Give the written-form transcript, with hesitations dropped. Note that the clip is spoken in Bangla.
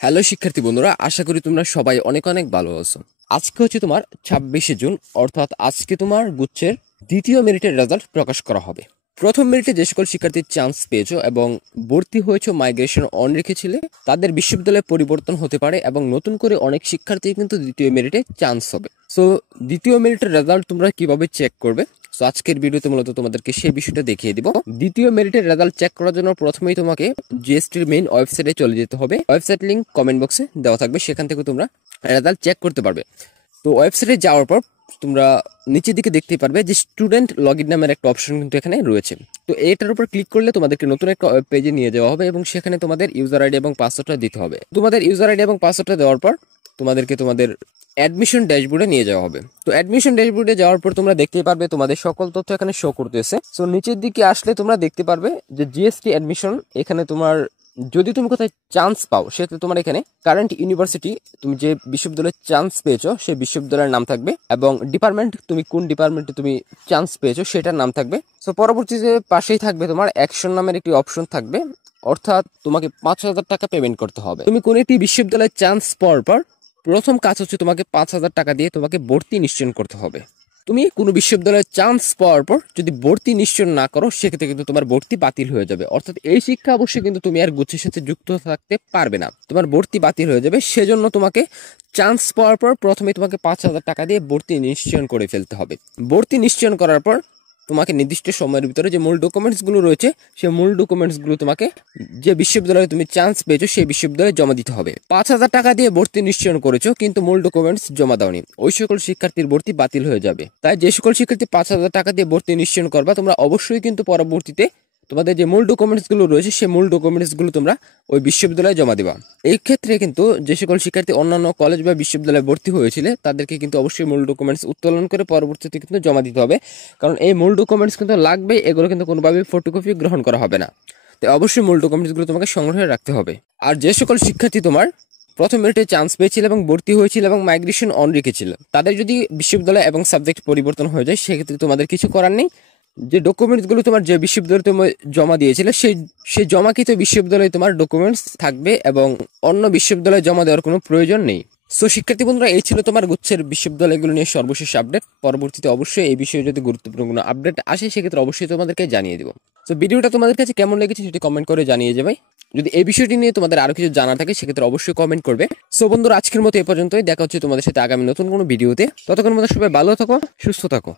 হ্যালো শিক্ষার্থী বন্ধুরা, আশা করি তোমরা সবাই অনেক অনেক ভালো আছো। আজকে হচ্ছে তোমার 26শে জুন, অর্থাৎ আজকে তোমার গুচ্ছের দ্বিতীয় মেরিটের রেজাল্ট প্রকাশ করা হবে। প্রথম মেরিটে যে সকল শিক্ষার্থী চান্স পেয়েছো এবং ভর্তি হয়েছো মাইগ্রেশন অন রেখেছিলে, তাদের বিশ্ববিদ্যালয়ে পরিবর্তন হতে পারে এবং নতুন করে অনেক শিক্ষার্থী কিন্তু দ্বিতীয় মেরিটে চান্স হবে। সো দ্বিতীয় মেরিটের রেজাল্ট তোমরা কিভাবে চেক করবে, তো আজকের ভিডিওতে মূলত তোমাদেরকে সেই বিষয়টা দেখিয়ে দিব। দ্বিতীয় মেরিটের রেজাল্ট চেক করার জন্য প্রথমেই তোমাকে জিএসটির মেইন ওয়েবসাইটে চলে যেতে হবে। ওয়েবসাইট লিংক কমেন্ট বক্সে দেওয়া থাকবে, সেখান থেকে তোমরা রেজাল্ট চেক করতে পারবে। তো ওয়েবসাইটে যাওয়ার পর তোমরা নিচের দিকে দেখতে পারবে যে স্টুডেন্ট লগইন নামের একটা অপশন কিন্তু এখানে রয়েছে। তো এটার উপর ক্লিক করলে তোমাদেরকে নতুন একটা ওয়েব পেজে নিয়ে যাওয়া হবে এবং সেখানে তোমাদের ইউজার আইডি এবং পাসওয়ার্ডটা দিতে হবে। তোমাদের ইউজার আইডি এবং পাসওয়ার্ডটা দেওয়ার পর তোমাদেরকে তোমাদের অ্যাডমিশন ড্যাশবোর্ডে নিয়ে যাওয়া হবে। তো অ্যাডমিশন ড্যাশবোর্ডে যাওয়ার পর তোমরা দেখতে পারবে তোমাদের সকল তথ্য এখানে শো করতেছে। সো নিচের দিকে আসলে তোমরা দেখতে পারবে যে জিএসটি অ্যাডমিশন, এখানে তোমার যদি তুমি কোথায় চান্স পাও সেক্ষেত্রে তোমার এখানে কারেন্ট ইউনিভার্সিটি, তুমি যে বিশ্ববিদ্যালয়ে চান্স পেয়েছো সেই বিশ্ববিদ্যালয়ের নাম থাকবে এবং ডিপার্টমেন্ট, তুমি কোন ডিপার্টমেন্টে তুমি চান্স পেয়েছো সেটার নাম থাকবে। সো পরবর্তীতে পাশেই থাকবে তোমার অ্যাকশন নামের একটি অপশন থাকবে, অর্থাৎ তোমাকে 5,000 টাকা পেমেন্ট করতে হবে। তুমি কোন একটি বিশ্ববিদ্যালয়ে চান্স পাওয়ার পর প্রথম কাজ হচ্ছে তোমাকে 5,000 টাকা দিয়ে তোমাকে ভর্তি নিশ্চয়ন করতে হবে। তুমি কোনো বিশ্ববিদ্যালয়ে চান্স পাওয়ার পর যদি ভর্তি নিশ্চয় না করো সেক্ষেত্রে কিন্তু তোমার ভর্তি বাতিল হয়ে যাবে। অর্থাৎ এই শিক্ষা অবশ্যই কিন্তু তুমি আর গুচ্ছের সাথে যুক্ত থাকতে পারবে না, তোমার ভর্তি বাতিল হয়ে যাবে। সেজন্য তোমাকে চান্স পাওয়ার পর প্রথমে তোমাকে 5,000 টাকা দিয়ে ভর্তি নিশ্চয়ন করে ফেলতে হবে। ভর্তি নিশ্চয়ন করার পর তোমাকে নির্দিষ্ট সময়ের ভিতরে যে মূল ডকুমেন্টসগুলো রয়েছে সেই মূল ডকুমেন্টসগুলো তোমাকে যে বিশ্ববিদ্যালয়ে তুমি চান্স পেয়েছো সেই বিশ্ববিদ্যালয়ে জমা দিতে হবে। 5,000 টাকা দিয়ে ভর্তি নিশ্চয়ন করেছো কিন্তু মূল ডকুমেন্টস জমা দাওনি, ওই সকল শিক্ষার্থীর ভর্তি বাতিল হয়ে যাবে। তাই যে সকল শিক্ষার্থী 5,000 টাকা দিয়ে ভর্তি নিশ্চয়ন করবা, তোমরা অবশ্যই কিন্তু পরবর্তীতে তোমাদের যে মূল ডকুমেন্টসগুলো রয়েছে সেই মূল ডকুমেন্টসগুলো তোমরা ওই বিশ্ববিদ্যালয়ে জমা দিবা। এই ক্ষেত্রে কিন্তু যে সকল শিক্ষার্থী অন্যান্য কলেজ বা বিশ্ববিদ্যালয়ে ভর্তি হয়েছিল তাদেরকে কিন্তু অবশ্যই মূল ডকুমেন্টস উত্তোলন করে পরবর্তীতে কিন্তু জমা দিতে হবে, কারণ এই মূল ডকুমেন্টস কিন্তু লাগবে, এগুলো কিন্তু কোনোভাবেই ফটোকপি গ্রহণ করা হবে না। তো অবশ্যই মূল ডকুমেন্টসগুলো তোমাকে সংগ্রহে রাখতে হবে। আর যে সকল শিক্ষার্থী তোমার প্রথম মেরিটে চান্স পেয়েছিল এবং ভর্তি হয়েছিল এবং মাইগ্রেশন অন রেখেছিল, তাদের যদি বিশ্ববিদ্যালয় এবং সাবজেক্ট পরিবর্তন হয়ে যায় সেক্ষেত্রে তোমাদের কিছু করার নেই। যে ডকুমেন্টসগুলো তোমার যে বিশ্ববিদ্যালয়ে তুমি জমা দিয়েছিলে সেই জমাকৃত বিশ্ববিদ্যালয়ে তোমার ডকুমেন্টস থাকবে এবং অন্য বিশ্ববিদ্যালয়ে জমা দেওয়ার কোনো প্রয়োজন নেই। সো শিক্ষার্থী বন্ধুরা, এই ছিল তোমার গুচ্ছের বিশ্ববিদ্যালয়গুলো নিয়ে সর্বশেষ আপডেট। পরবর্তীতে অবশ্যই এই বিষয়ে যদি গুরুত্বপূর্ণ কোনো আপডেট আসে সেক্ষেত্রে অবশ্যই তোমাদেরকে জানিয়ে দেবো। তো ভিডিওটা তোমাদের কাছে কেমন লেগেছে সেটি কমেন্ট করে জানিয়ে যাবে। যদি এই বিষয়টি নিয়ে তোমাদের আরো কিছু জানা থাকে সেক্ষেত্রে অবশ্যই কমেন্ট করবে। সো বন্ধুরা, আজকের মতো এ পর্যন্তই, দেখা হচ্ছে তোমাদের সাথে আগামী নতুন কোনো ভিডিওতে। ততক্ষণ মতো সবাই ভালো থাকো, সুস্থ থাকো।